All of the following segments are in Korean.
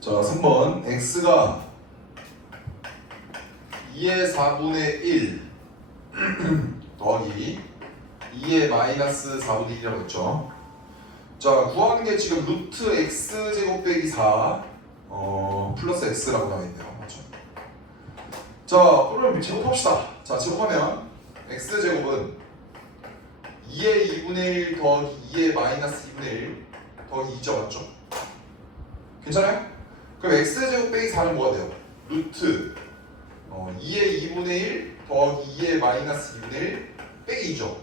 자, 3번 x가 2의 4분의 1 더하기 2의 마이너스 4분의 1이라고 했죠. 자, 구하는 게 지금 루트 x제곱 빼기 4 플러스 x라고 나와 있네요. 맞죠? 자, 그러면 제곱합시다. 자, 제곱하면 x제곱은 2의 2분의 1 더하기 2의 마이너스 2분의 1 더하기 2죠. 맞죠? 괜찮아요? 그럼 x제곱 빼기 4는 뭐가 돼요? 루트 2의 2분의 1 더하기 2의 마이너스 2분의 1 빼기 2죠.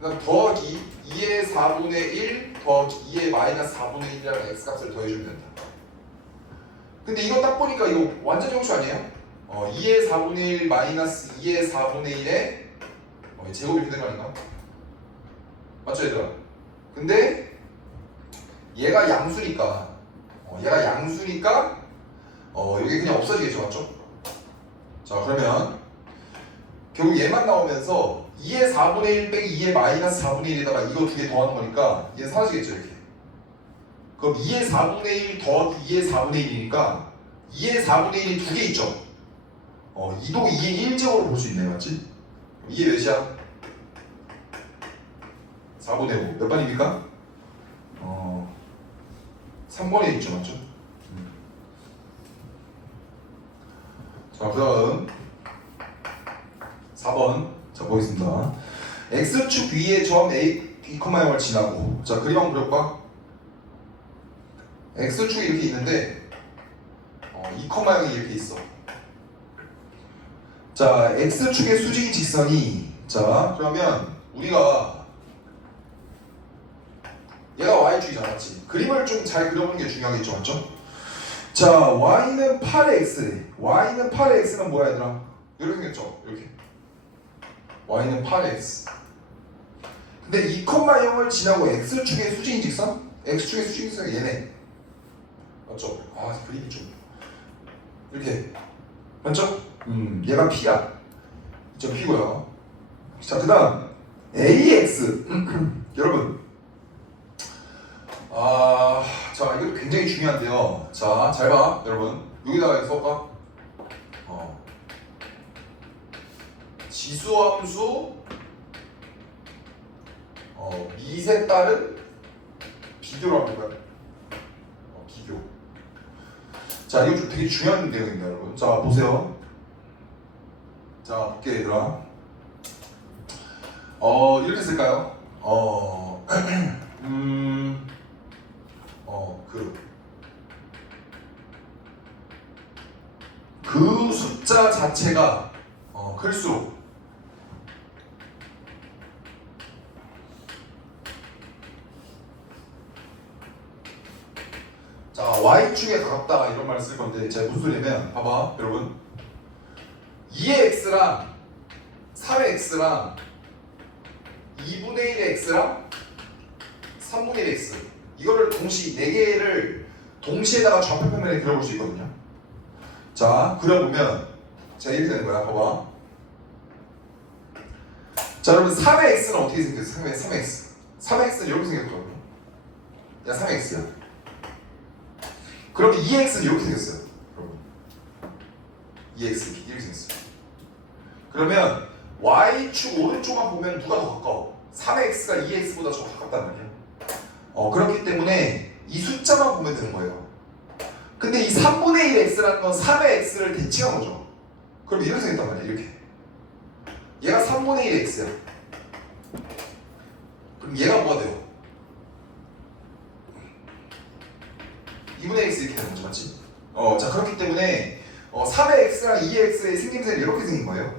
그 다음 더하기 2의 4분의 1 더하기 2의 마이너스 4분의 1이라는 x값을 더해주면 된다. 근데 이거 딱 보니까 이거 완전 정수 아니에요? 2의 4분의 1 마이너스 2의 4분의 1의 제곱이 이렇게 된 거 아닌가? 맞죠 얘들아? 근데 얘가 양수니까 이게 그냥 없어지겠죠. 맞죠? 자, 그러면 결국 얘만 나오면서 2의 4분의 1 빼기 2의 마이너스 4분의 1에다가 이거 두 개 더하는 거니까 얘 사라지겠죠. 이렇게. 그럼 2의 4분의 1 더하기 2의 4분의 1이니까 2의 4분의 1이 두 개 있죠. 2도 2의 1제곱으로 볼 수 있네. 맞지? 2의 몇이야? 4분의 5. 몇 번입니까? 3번에 있죠. 맞죠? 자, 그 다음 4번 자 보겠습니다. x축 위에 점 a, 2,0을 지나고 자 그림 한번 그려볼까? x축이 이렇게 있는데 2,0이 이렇게 있어. 자, x축의 수직인 직선이 자 그러면 우리가 얘가 y축이잖아. 맞지? 그림을 좀 잘 그려보는 게 중요하겠죠. 맞죠? 자, y는 8x y는 8x는 뭐야 얘들아? 이렇게 생겼죠? 이렇게 y는 8x. 근데 2,0을 지나고 x축의 수직인 직선? x축의 수직인 직선이 얘네. 맞죠? 아, 그림이 좀 이렇게 맞죠? 얘가 p야. 저 p고요. 자, 그 다음 ax 여러분 자, 이것도 굉장히 중요한데요. 자, 잘 봐, 여러분. 여기다가 써볼까? 지수함수 미세 따른 비교를 하는 거야. 비교. 자, 이거 좀 되게 중요한 내용입니다, 여러분. 자, 보세요. 자, 볼게 얘들아. 이렇게 쓸까요? 그 숫자 자체가 클수록 자, y축에 가깝다 이런 말을 쓸 건데 제가 무슨 소리냐면 봐봐 여러분 2의 x랑 3의 x랑 2분의 1의 x랑 3분의 1의 x 이거를 동시 4개를 동시에다가 좌표평면에 그려볼 수 있거든요. 자, 그려보면 자 이렇게 되는 거야. 봐봐. 자, 여러분 3의 x는 어떻게 생겼어? 3의 x 3의 x는 이렇게 생겼거든요. 야, 3의 x야. 그러면 2x는 이렇게 생겼어요. 여러분 2x 이렇게 생겼어요. 그러면 y축 오른쪽만 보면 누가 더 가까워? 3x가 2x보다 더 가깝단 말이야. 그렇기 때문에 이 숫자만 보면 되는 거예요. 근데 이 3분의 1 x라는 건 3의 x를 대칭한 거죠. 그럼 이렇게 생겼단 말이야. 이렇게. 얘가 3분의 1 x야. 그럼 얘가 뭐가 돼요? 2분의 x 이렇게 되는 거죠. 맞지? 자, 그렇기 때문에 3의 x랑 2의 x의 생김새는 이렇게 생긴 거예요.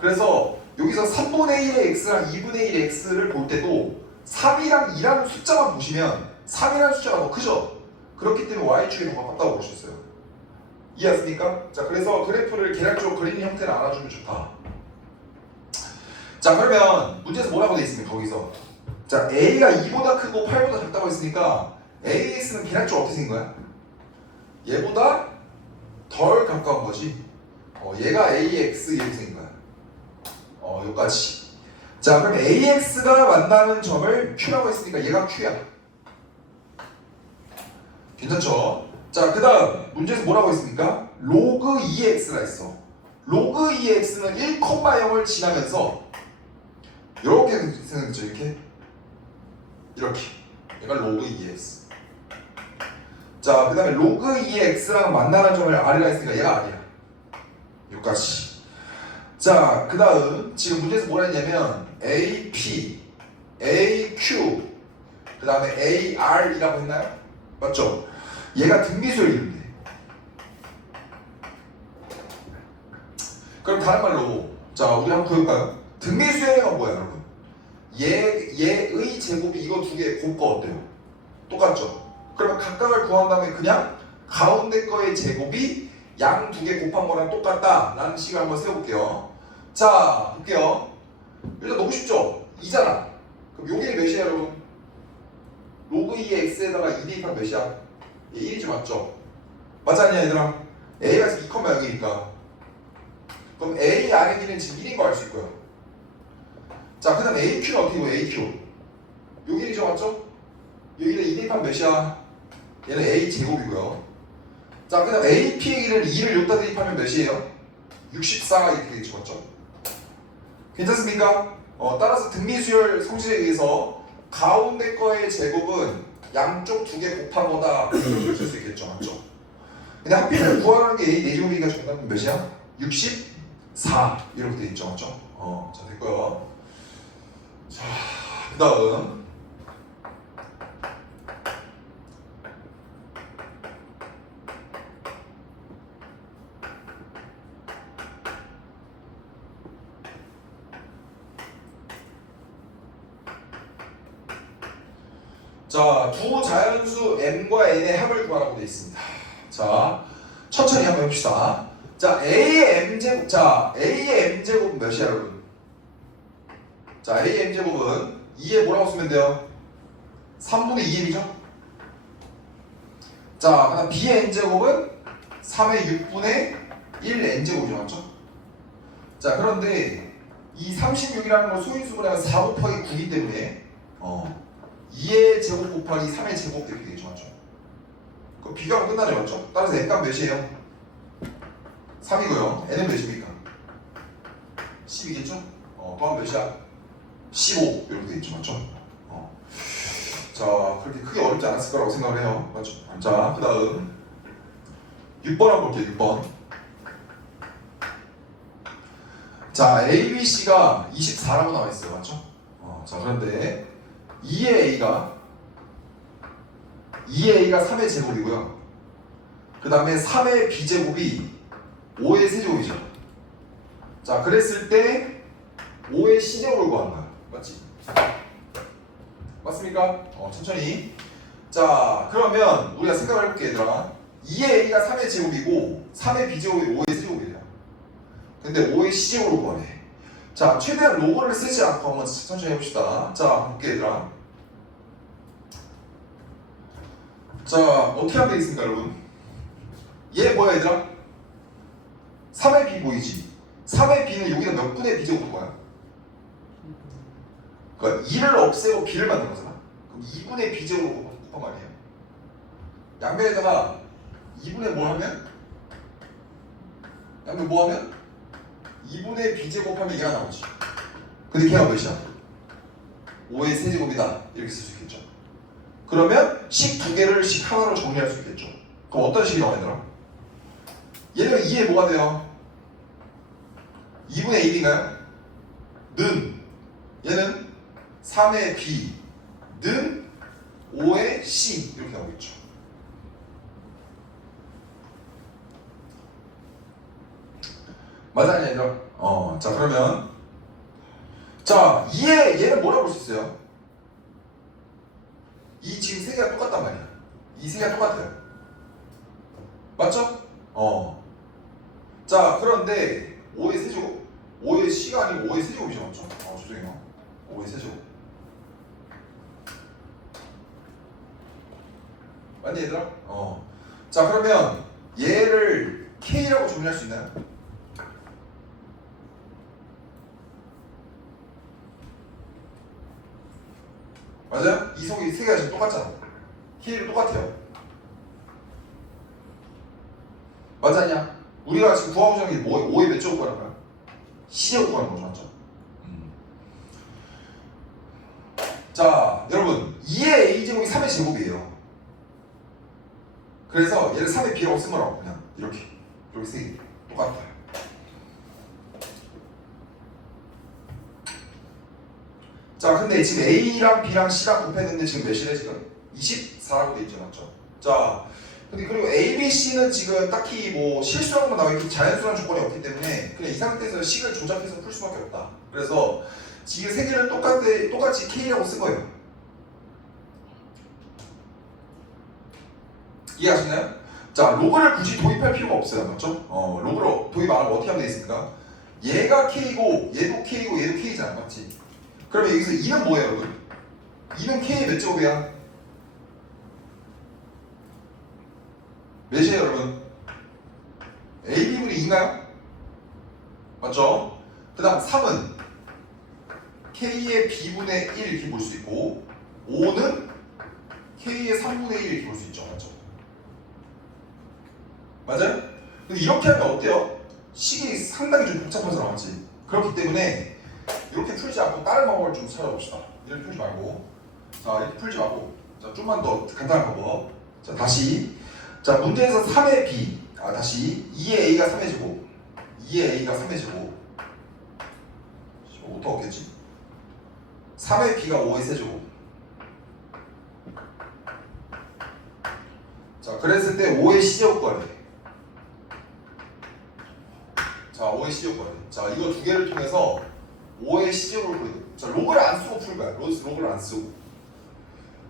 그래서 여기서 3분의 1의 x랑 2분의 1의 x를 볼 때도 3이랑 2라는 숫자만 보시면 3이라는 숫자가 더 크죠? 그렇기 때문에 y축이 더 가깝다고 보셨어요. 이해했습니까? 자, 그래서 그래프를 계략적으로 그리는 형태를 알아주면 좋다. 자, 그러면 문제에서 뭐라고 돼 있습니까? 거기서 자, a가 2보다 크고 8보다 작다고 했으니까 ax는 계략적으로 어떻게 생긴 거야? 얘보다 덜 가까운 거지. 얘가 ax 이렇게 생긴 거야. 여기까지. 자, 그럼 ax가 만나는 점을 q라고 했으니까 얘가 q야. 괜찮죠? 자, 그 다음 문제에서 뭐라고 했습니까? 로그 2x가 있어. 로그 2x는 1,0을 지나면서 이렇게 생겼죠. 이렇게 얘가 로그 2x. 자, 그 다음에 로그 2x랑 만나는 점을 R이라 했으니까 얘가 R이야. 여기까지. 자, 그 다음 지금 문제에서 뭐라 했냐면 AP, AQ, 그 다음에 AR이라고 했나요? 맞죠? 얘가 등비수열인데. 그럼 다른 말로 자, 우리 한번 보여볼까요? 등비수열은 뭐야, 여러분? 얘의 제곱이 이거 두 개 곱거 어때요? 똑같죠? 그러면 각각을 구한 다음에 그냥 가운데 거의 제곱이 양 두 개 곱한 거랑 똑같다 라는 식을 한번 세워볼게요. 자, 볼게요. 일단 너무 쉽죠? 2잖아. 그럼 요게 몇이야, 여러분? 로그 2x에다가 2 대입하면 몇이야? 얘 1이지, 맞죠? 맞지 않냐, 얘들아? a가 2,0이니까 그럼 a RN이는 지금 1인 거 알 수 있고요. 자, 그 다음 AQ는 어떻게 보여? AQ 여기 1이죠, 맞죠? 여기는 2 대입하면 몇이야? 얘는 a 제곱이고요. 자, 그 다음 AP를 2를 여기다 대입하면 몇이에요? 64가 이렇게 되겠죠, 맞죠? 괜찮습니까? 따라서 등비수열 성질에 의해서 가운데 거의 제곱은 양쪽 두 개 곱한 거다 이렇게 쓸 수 있겠죠, 맞죠? 근데 하필 구하라는 게 a 4제곱이니까 정답은 몇이야? 64 이렇게 돼 있죠, 맞죠? 자, 됐고요. 자, 그 다음 자, 두 자연수 m과 n의 합을 구하라고 되어 있습니다. 자, 천천히 한번 해봅시다. 자, a의 m제곱, 자, a의 m제곱은 몇이야, 여러분? 자, a의 m제곱은 2에 뭐라고 쓰면 돼요? 3분의 2m이죠? 자, 그 다음 b의 n제곱은 3의 6분의 1 n제곱이죠, 맞죠? 자, 그런데 이 36이라는 건 소인수분해가 4 곱하기 9이기 때문에 2의 제곱 곱하기 3의 제곱 이렇게 되겠죠, 맞죠? 그 비교하면 끝나죠, 맞죠? 따라서 n값 몇이에요? 3이고요. n은 몇입니까? 10이겠죠? 또한 몇이야? 15 이렇게 되겠죠, 맞죠? 자, 그렇게 크게 어렵지 않았을 거라고 생각을 해요, 맞죠? 자, 그 다음 6번 한번 볼게요. 6번. 자, A, B, C가 24라고 나와 있어요, 맞죠? 자, 그런데 2의 A가 3의 제곱이고요. 그 다음에 3의 B제곱이 5의 세제곱이죠. 자, 그랬을 때 5의 C제곱을 구하는 거야. 맞지? 맞습니까? 천천히. 자, 그러면 우리가 생각을 해볼게, 얘들아. 2의 A가 3의 제곱이고 3의 B제곱이 5의 세제곱이래요. 근데 5의 C제곱을 구하래. 자, 최대한 로그를 쓰지 않고 한번 천천히 해봅시다. 자, 볼게, 얘들아. 자, 어떻게 하면 되겠습니까, 여러분? 얘 뭐야, 얘들아? 3의 B 보이지? 3의 B는 여기다 몇 분의 B제곱인 거야? 그러니까 2를 없애고 B를 만든 거잖아. 그럼 2분의 B제곱으로 곱한 말이에요. 양변에다가 2분의 뭘 하면? 양변 뭐 하면? 2분의 B제곱하면 얘가 나오지. 근데 걔가 몇이야? 5의 세제곱이다. 이렇게 쓸 수 있겠죠. 그러면 식 두 개를 식 하나로 정리할 수 있겠죠. 그럼 어떤 식이 나와야 되나? 얘는 2에 뭐가 돼요? 2분의 1인가요? 는 얘는 3의 B 는 5의 C 이렇게 나오겠죠. 맞아, 아니야, 얘들아? 자, 그러면 자, 얘는 뭐라고 볼 수 있어요? 이 지금 세 개가 똑같단 말이야. 이 세 개가 똑같아요. 맞죠? 자, 그런데 5의 세제곱 5의 C가 아니고 5의 세제곱이죠, 맞죠? 죄송해요. 5의 세제곱 맞니, 얘들아? 자, 그러면 얘를 K라고 정리할 수 있나요? 맞아요? 이 속이 세 개가 지금 똑같잖아. K를 똑같아요. 맞았냐? 우리가 지금 구하고자 하는 게 5의 몇 제곱 구하는 거야? C제곱 구하는 거죠, 맞죠? 자, 여러분 2의 A제곱이 3의 제곱이에요. 그래서 얘를 3의 B라고 쓴 거라고. 그냥 이렇게 세 개 똑같아. 자, 근데 지금 A랑 B랑 C랑 곱했는데 지금 몇이래 지금? 24라고 돼 있죠, 맞죠? 자, 근데 그리고 A, B, C는 지금 딱히 뭐 실수하는 거 나와 있기 자연수란 조건이 없기 때문에 그냥 이 상태에서 식을 조작해서 풀 수밖에 없다. 그래서 지금 세 개를 똑같이 K라고 쓴 거예요. 이해하시나요? 자, 로그를 굳이 도입할 필요가 없어요, 맞죠? 로그를 도입 안 하고 어떻게 하면 되겠습니까? 얘가 K고 얘도 K고 얘도 K잖아, 맞지? 그러면 여기서 2는 뭐예요, 여러분? 2는 K의 몇 제곱이야? 몇이에요, 여러분? AB분이 2인가요? 맞죠? 그 다음 3은 K의 B분의 1 이렇게 볼 수 있고 5는 K의 3분의 1 이렇게 볼 수 있죠, 맞죠? 맞아요? 근데 이렇게 하면 어때요? 식이 상당히 좀 복잡하잖아, 맞지? 그렇기 때문에 이렇게 풀지 않고 다른 방법을 좀 찾아봅시다. 이렇게 풀지 말고, 자, 이렇게 풀지 말고, 자, 좀만 더 간단한 방법. 자, 다시, 자, 문제에서 3의 B, 다시 2의 A가 3의 제곱, 2의 A가 3의 제곱, 어떻게 없겠지? 3의 B가 5의 세제곱. 자, 그랬을 때 5의 C제곱 구하래. 자, 5의 C제곱 구하래. 자, 이거 두 개를 통해서 5의 C제곱을 풀고, 자, 로그를 안 쓰고 풀 거야. 로그를 안 쓰고.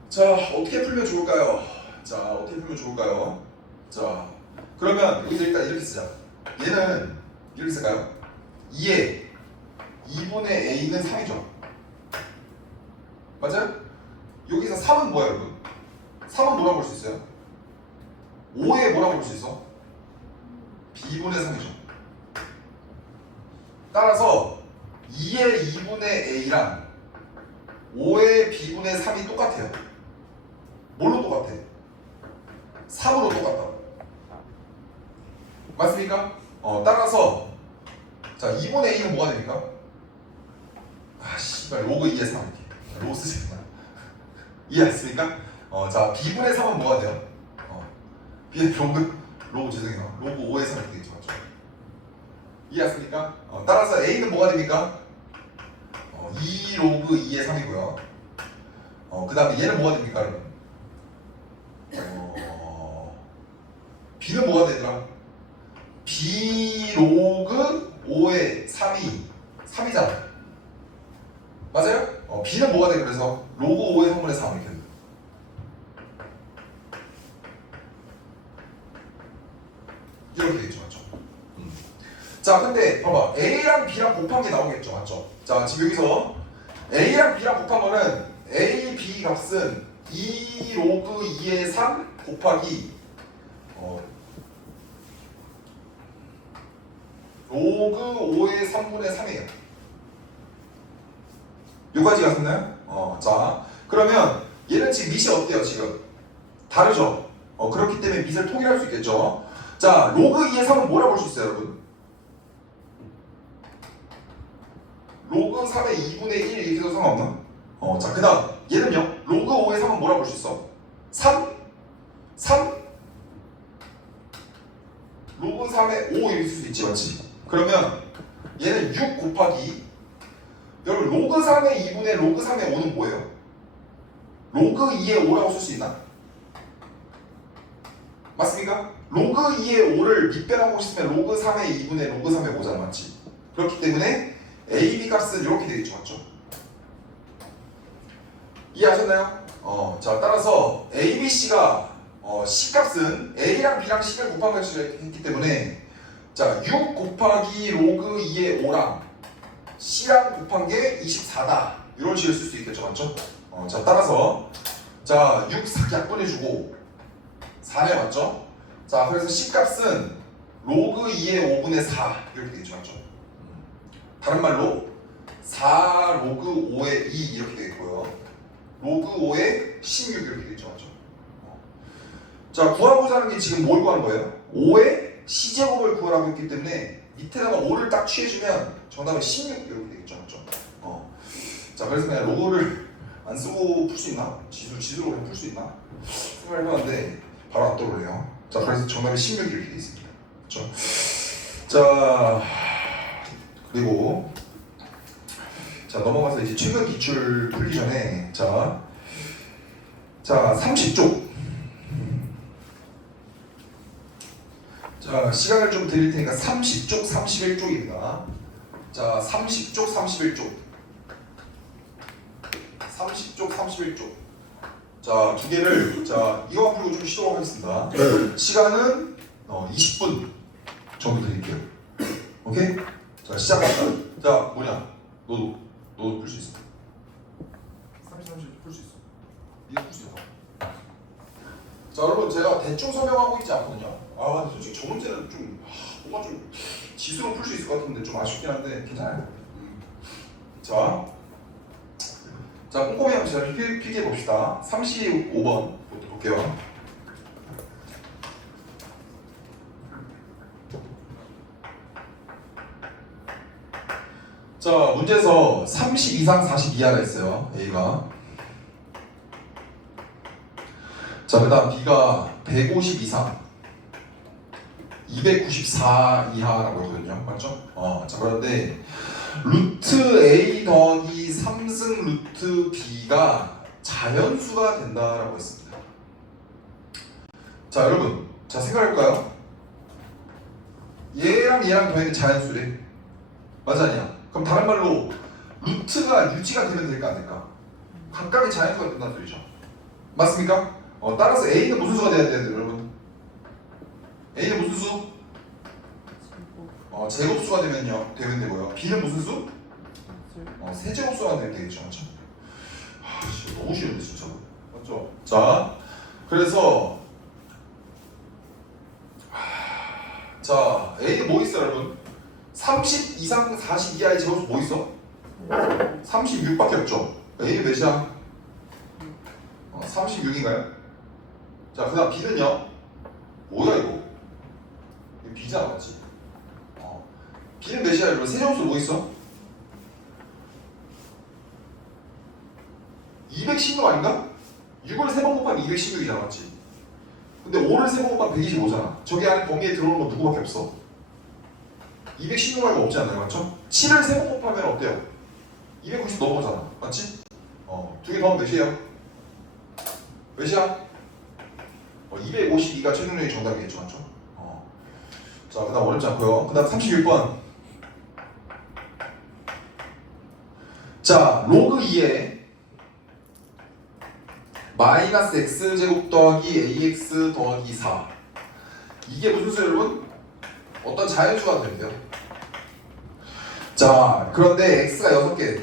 자, 어떻게 풀면 좋을까요? 자, 어떻게 풀면 좋을까요? 자, 그러면 여기서 일단 이렇게 쓰자. 얘는 이렇게 쓸까요? 2의 2분의 A는 3이죠. 맞아요? 여기서 3은 뭐야, 여러분? 3은 뭐라고 볼 수 있어요? 5에 뭐라고 볼 수 있어? B분의 3이죠. 따라서 2의 2분의 A랑 5의 B분의 3이 똑같아요. 뭘로 똑같아? 3으로 똑같다. 맞습니까? 따라서 자, 2분의 A는 뭐가 됩니까? 씨발 로그 2의 3 이렇게 로그 쓰시구나. 이해했습니까? 자, B분의 3은 뭐가 돼요? B의 로그 죄송해요. 로그 5의 3 이렇게 되겠죠, 맞죠? 이해했습니까? 따라서 A는 뭐가 됩니까? 2 로그 2의 3이고요. 그 다음에 얘는 뭐가 됩니까, 여러분? B는 뭐가 되더라? B 로그 5의 3이잖아. 맞아요? B는 뭐가 돼? 그래서 로그 5의 3분의 3 이렇게 돼. 이렇게 되겠죠, 맞죠? 자, 근데 봐봐, A랑 B랑 곱한 게 나오겠죠, 맞죠? 자, 지금 여기서 A랑 B랑 곱한 거는 A, B 값은 2 로그 2의 3 곱하기 로그 5의 3분의 3이에요. 여기까지 갔었나요? 자, 그러면 얘는 지금 밑이 어때요, 지금? 다르죠? 그렇기 때문에 밑을 통일할 수 있겠죠? 자, 로그 2의 3은 뭐라고 볼 수 있어요, 여러분? 로그 3의 2분의 1 이렇게 해도 상관없나? 자, 그 다음 얘는요? 로그 5의 3은 뭐라고 볼 수 있어? 3? 로그 3의 5 이렇게 쓸 수 있지, 맞지? 그러면 얘는 6 곱하기 여러분 로그 3의 2분의 로그 3의 5는 뭐예요? 로그 2의 5라고 쓸 수 있나? 맞습니까? 로그 2의 5를 밑변하고 싶으면 로그 3의 2분의 로그 3의 5잖아, 맞지? 그렇기 때문에 A, B 값은 이렇게 되겠죠, 맞죠? 이해하셨나요? 자, 따라서 A, B, C가 C 값은 A랑 B랑 C를 곱한 것이 했기 때문에 자, 6 곱하기 로그 2의 5랑 C랑 곱한 게 24다. 이런 식으로 쓸 수 있겠죠, 맞죠? 자, 따라서 자, 6 약분해주고 4네, 맞죠? 자, 그래서 C 값은 로그 2의 5분의 4 이렇게 되겠죠, 맞죠? 다른 말로 4 로그 5의 2 이렇게 되겠고요. 로그 5의 16 이렇게 되겠죠, 맞죠? 자, 구하고자 하는 게 지금 뭘 구하는 거예요? 5의 C제곱을 구하라고 했기 때문에 밑에다가 5를 딱 취해주면 정답은 16 이렇게 되겠죠. 맞죠? 자, 그래서 그냥 로그를 안 쓰고 풀 수 있나? 지수로 그냥 풀 수 있나? 생각을 해봤는데 바로 안 떠오르네요. 자, 그래서 정답이 16 이렇게 되어 있습니다. 그렇죠? 자, 그리고 자, 넘어가서 이제 최근 기출 풀기 전에 자 30쪽. 자, 시간을 좀 드릴 테니까 30쪽, 31쪽입니다. 자, 30쪽, 31쪽. 30쪽, 31쪽. 자, 두 개를 자 이거만 풀고 좀 쉬도록 하겠습니다. 시간은 20분 정도 드릴게요. 오케이? 자, 시작합니다. 자, 뭐냐? 너도 풀 수 있어. 30 풀 수 있어. 이거 풀 수 있어. 자, 여러분 제가 대충 설명하고 있지 않거든요. 아, 근데 솔직히 저 문제는 좀 뭔가 좀 지수로 풀 수 있을 것 같은데 좀 아쉽긴 한데 괜찮아요. 자, 꼼꼼히 한번 제가 필기해 봅시다. 35번부터 볼게요. 자, 문제에서 30 이상 40 이하가 있어요. A가. 자, 그 다음 B가 150 이상 294 이하라고 했거든요. 맞죠? 자, 그런데 루트 A 더하기 3승 루트 B가 자연수가 된다라고 했습니다. 자, 여러분, 자, 생각해볼까요? 얘랑 얘랑 더하는 자연수래. 맞아, 아니야? 그럼 다른 말로 루트가 유지가 되면 될까 안 될까? 각각의 자연수가 된다는 소리죠. 맞습니까? 따라서 A는 무슨 수가 돼야 돼요, 여러분? A는 무슨 수? 제곱수가 되면 되고요. B는 무슨 수? 세제곱수가 되면 되겠죠. 맞죠? 너무 쉬운데 진짜. 맞죠? 자, 그래서 자, A는 뭐 있어요, 여러분? 30 이상 40 이하의 제곱수 뭐 있어? 36밖에 없죠. A는 몇이야? 36인가요? 자, 그 다음 B는요? 뭐야 이거? 이거 B잖아, 맞지? B는 몇이야, 여러분? 세제곱수 뭐 있어? 216 아닌가? 6을 3번 곱하면 216이잖아, 맞지? 근데 5를 3번 곱하면 125잖아. 저기 안에 범위에 들어오는 건 누구밖에 없어? 216 말고 없지 않나요, 맞죠? 7을 3번 곱하면 어때요? 290 넘어가잖아, 맞지? 두 개 더하면 몇이에요? 몇이야? 252가 최종적인 정답이겠죠, 맞죠? 자, 그 다음 어렵지 않고요. 그 다음 31번. 자, 로그 2에 마이너스 x제곱 더하기 ax 더하기 4. 이게 무슨 수예요, 여러분? 어떤 자연수가 되면 돼요. 자, 그런데 x가 6개.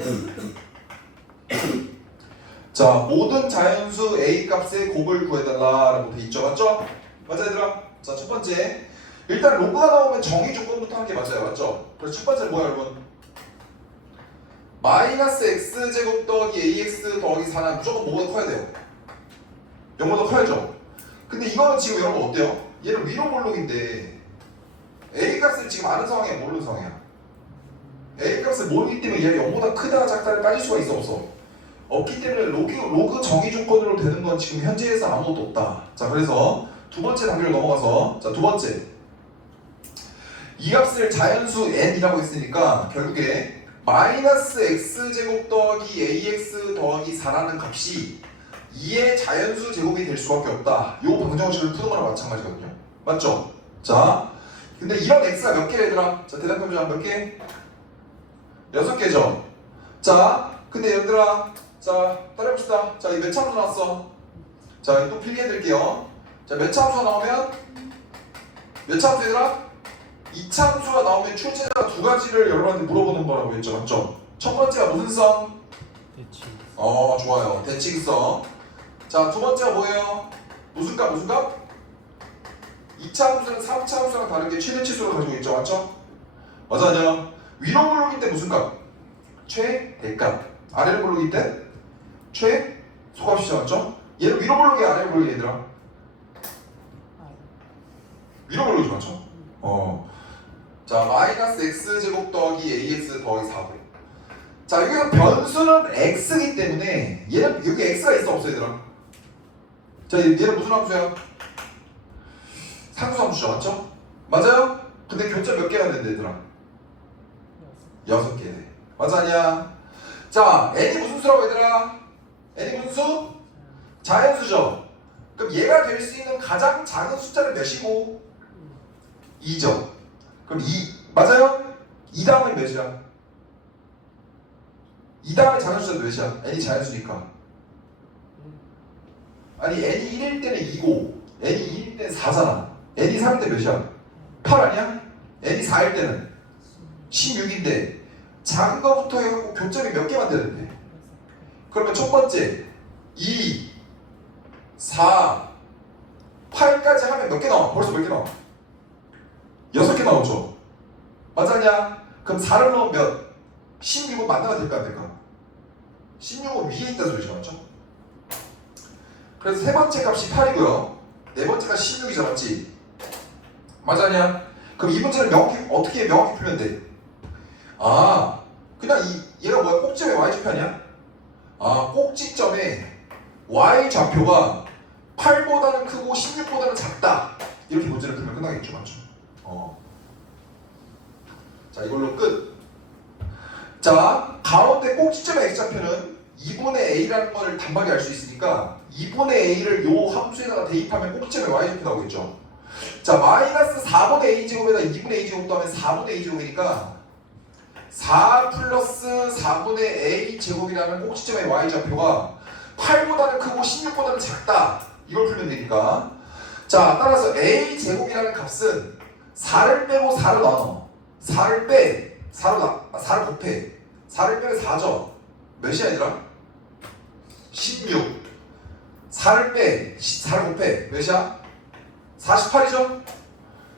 자, 모든 자연수 a 값의 곱을 구해달라라고 돼 있죠, 맞죠? 맞아, 얘들아? 자, 첫 번째. 일단 로그가 나오면 정의 조건부터 하는 게 맞아요, 맞죠? 그래서 첫 번째는 뭐야, 여러분? 마이너스 x제곱 더하기 ax 더하기 4는 무조건 뭐보다 커야 돼요. 0보다 커야죠. 근데 이거는 지금 여러분 어때요? 얘는 위로 볼록인데 a 값을 지금 아는 상황이야, 모르는 상황이야? a 값을 모르기 때문에 얘가 0보다 크다 작다를 따질 수가 있어, 없어? 없기 때문에 로그 정의 조건으로 되는 건 지금 현재에서 아무것도 없다. 자, 그래서 두 번째 단계로 넘어가서, 자, 두 번째, 이 값을 자연수 n이라고 했으니까 결국에 마이너스 x제곱 더하기 ax 더하기 4라는 값이 2의 자연수 제곱이 될 수밖에 없다. 요 방정식을 푸는 거랑 마찬가지거든요. 맞죠? 자, 근데 이런 x가 몇 개, 얘들아? 자, 대답해보자. 몇 개? 6개죠? 자, 근데 얘들아, 자, 따라해봅시다. 자, 이 몇 참수 나왔어? 자, 또 필기해드릴게요. 자, 몇 참수가 나오면? 몇 참수, 얘들아? 2참수가 나오면 출제자가 두 가지를 여러분한테 물어보는 거라고 했죠, 맞죠? 첫 번째가 무슨 성? 대칭. 좋아요. 대칭성. 자, 두 번째가 뭐예요? 무슨 값, 무슨 값? 2차함수는 3차함수랑 다르게 최대치수를 가지고 있죠, 맞죠? 맞아, 아니야? 위로 볼록일 때 무슨 값? 최대값. 아래로 볼록일 때? 최소값이죠, 맞죠? 얘는 위로 볼록이 아래로 볼록이 얘들아? 위로 볼록이죠, 맞죠? 자 마이너스 x제곱 더하기 ax 더하기 4분. 자 여기서 변수는 x이기 때문에 얘는 여기 x가 있어 없어 얘들아? 자 얘는 무슨 함수야? 상수 함수죠 맞죠? 맞아요? 근데 교점 몇 개가 된대 얘들아? 6개 돼. 맞아 아니야? 자 n이 무슨 수라고 얘들아? n이 무슨 수? 자연수죠. 그럼 얘가 될 수 있는 가장 작은 숫자는 몇이고? 2죠. 그럼 2 맞아요? 2 다음에 몇이야? 2 다음에 작은 숫자는 몇이야? n이 자연수니까. 아니 n이 1일 때는 2고 n이 2일 때는 4잖아. n이 3일 때 몇이야? 8 아니야? n이 4일 때는 16인데 작은 거부터 해갖고 교점이 몇 개만 되는데 그러면 첫 번째 2 4 8까지 하면 몇 개 나와? 벌써 몇 개 나와? 6개 나오죠? 맞았냐? 그럼 4를 넣으면 몇? 16은 만나야 될까 안 될까? 16은 위에 있다 소리죠 맞죠? 그래서 세 번째 값이 8이고요 네 번째가 16이죠 맞지? 맞았냐? 그럼 이 문제는 어떻게 명확히 풀면 돼? 아 그냥 얘가 뭐야? 꼭지점의 y좌표 아니야? 아 꼭지점에 y좌표가 8보다는 크고 16보다는 작다 이렇게 문제를 풀면 끝나겠죠 맞죠? 자 이걸로 끝. 자 가운데 꼭지점의 x좌표는 2분의 a라는 걸 단박에 알 수 있으니까 2분의 a를 요 함수에다가 대입하면 꼭지점의 y좌표 나오겠죠. 자 마이너스 4분의 a제곱에다 2분의 a제곱도 하면 4분의 a제곱이니까 4 플러스 4분의 a제곱이라는 꼭지점의 y좌표가 8보다는 크고 16보다는 작다 이걸 풀면 되니까 자 따라서 a제곱이라는 값은 4를 빼고 4로 나눠 4를 빼 4를 곱해 4를 빼면 4죠 몇이야 얘들아? 16 4를 빼 4를 곱해 몇이야? 48이죠?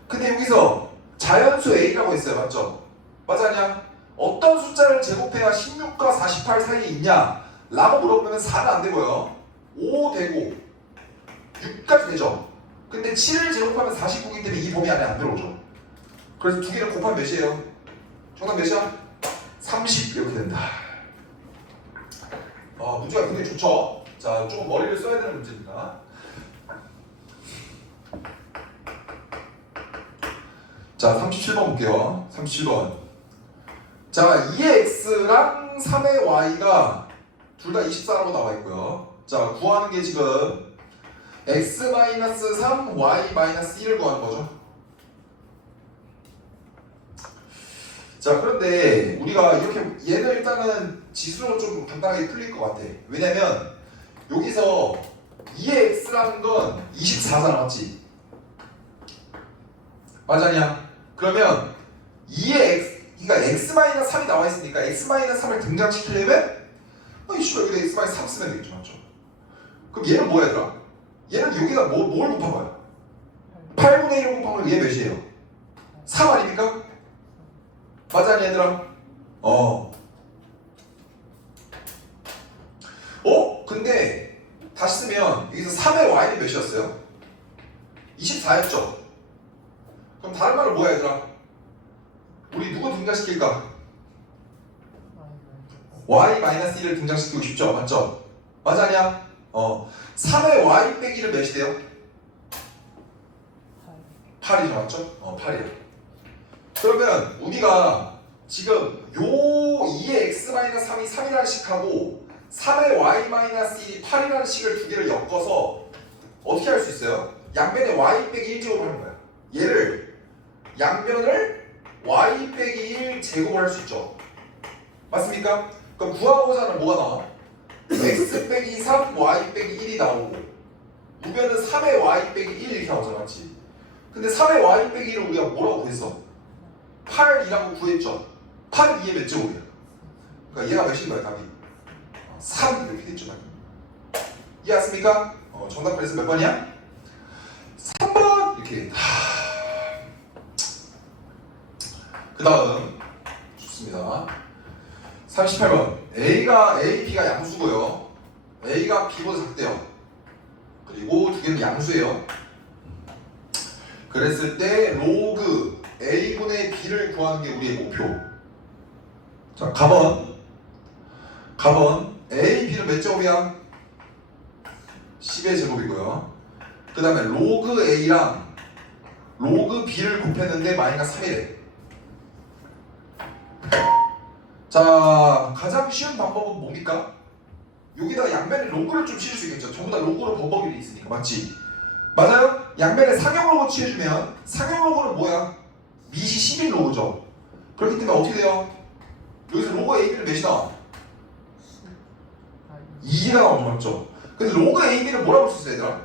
근데 여기서 자연수 a라고 했어요 맞죠? 맞았냐? 어떤 숫자를 제곱해야 16과 48 사이에 있냐? 라고 물어보면 4는 안 되고요 5 되고 6까지 되죠? 근데 7을 제곱하면 49이기 때문에 이 범위 안에 안 들어오죠 그래서 두 개를 곱하면 몇이에요? 정답 몇이야? 30 이렇게 된다 문제가 굉장히 좋죠? 자, 조금 머리를 써야 되는 문제입니다 자, 37번 볼게요 37번 자, 2의 x랑 3의 y가 둘 다 24라고 나와 있고요 자, 구하는 게 지금 x-3, y-1을 구하는 거죠 자 그런데 우리가 이렇게 얘는 일단은 지수로 좀 간단하게 풀릴 것 같아 왜냐면 여기서 2의 x라는 건 24잖아 맞지? 맞았냐? 그러면 2의 x 그러니까 x-3이 나와 있으니까 x-3을 등장시키려면 이씨발 여기다 x-3 쓰면 되겠죠 맞죠? 그럼 얘는 뭐야 얘들아? 얘는 여기다 뭘 곱한 거야? 8분의 1을 곱한 건 얘 몇이에요? 3 아닙니까? 맞아 얘들아? 근데 다시 쓰면 여기서 3의 y는 몇이었어요? 24였죠? 그럼 다른 말은 뭐야 얘들아? 우리 누구 등장시킬까? y-1을 등장시키고 싶죠? 맞죠? 맞아냐? 3의 y 빼기 1은 몇이 돼요? 8이죠 맞죠? 8이야 그러면 우리가 지금 요 2의 x-3이 3이라는 식하고 3의 y-1이 8이라는 식을 두 개를 엮어서 어떻게 할 수 있어요? 양변에 y 빼기 1제곱을 하는 거야 얘를 양변을 y 빼기 1 제곱을 할 수 있죠 맞습니까? 그럼 구하고자 하는 뭐가 나와? x 빼기 3, y 빼기 1이 나오고 우변은 3의 y 빼기 1 이렇게 나오잖아 맞지? 근데 3의 y 빼기 1을 우리가 뭐라고 구했어? 8이라고 구했죠? 8은 2의 몇 제곱이야? 그러니까 얘가 몇인 거야 답이? 3 이렇게 됐죠 이해했습니까? 정답 그래서 몇 번이야? 3번 이렇게 그 다음 좋습니다 38번 A가 A, B가 양수고요 A가 B보다 작대요 그리고 두 개는 양수예요 그랬을 때 로그 a분의 b를 구하는 게 우리의 목표. 자, 가번 a, b는 몇 제곱이야? 10의 제곱이고요. 그 다음에 로그 a랑 로그 b를 곱했는데 마이너스 3이래. 자, 가장 쉬운 방법은 뭡니까? 여기다가 양면에 로그를 좀 칠수 있겠죠. 전부 다 로그로 범벅이 돼 있으니까. 맞지? 맞아요? 양면에 상형 로그 칠해주면 상형 로그는 뭐야? 밑이 11 로그죠. 그렇기 때문에 어떻게 돼요? 여기서 로그 AB는 몇이 나와? 2가 나오죠. 맞죠? 근데 로그 AB는 뭐라고 볼 수 있어 얘들아?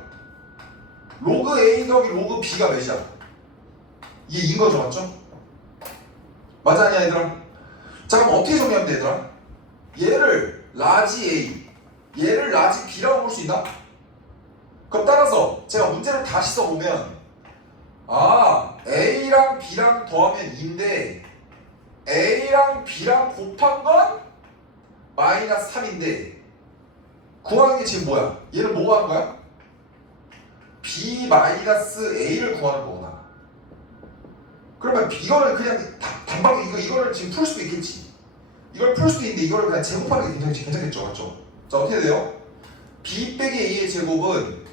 로그 A 더하기 로그 B가 몇이야? 이게 2인 거죠. 맞죠? 맞아 아니야 얘들아? 자 그럼 어떻게 정리하면 돼 얘들아? 얘를 라지 A 얘를 라지 B라고 볼 수 있나? 그럼 따라서 제가 문제를 다시 써보면 A랑 B랑 더하면 2인데 A랑 B랑 곱한 건 마이너스 3인데 구하는 게 지금 뭐야? 얘를 뭐 구하는 거야? B 마이너스 A를 구하는 거구나. 그러면 이거를 그냥 단방에 이거를 지금 풀 수도 있겠지. 이걸 풀 수도 있는데 이거를 그냥 제곱하는 게 괜찮겠죠, 맞죠? 자 어떻게 돼요? B 빼기 A의 제곱은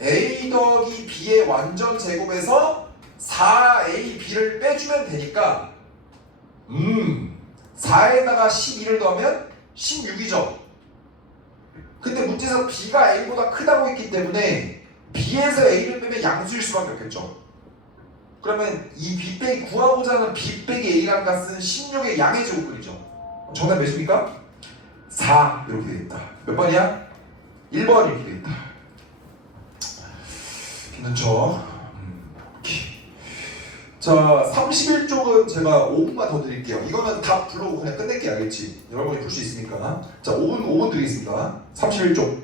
A 더하기 B의 완전 제곱에서 4AB를 빼주면 되니까 4에다가 12를 더하면 16이죠. 근데 문제에서 B가 A보다 크다고 했기 때문에 B에서 A를 빼면 양수일 수밖에 없겠죠. 그러면 이 B 빼기 구하고자 하는 B 빼기 A라는 값은 16의 양의 제곱근이죠. 정답 몇입니까? 4 이렇게 되겠다. 몇 번이야? 1번 이렇게 되겠다. 괜찮죠? 자 31쪽은 제가 5분만 더 드릴게요. 이거는 다 불러오고 그냥 끝낼게. 알겠지? 여러분이 풀 수 있으니까. 자 5분 드리겠습니다. 31쪽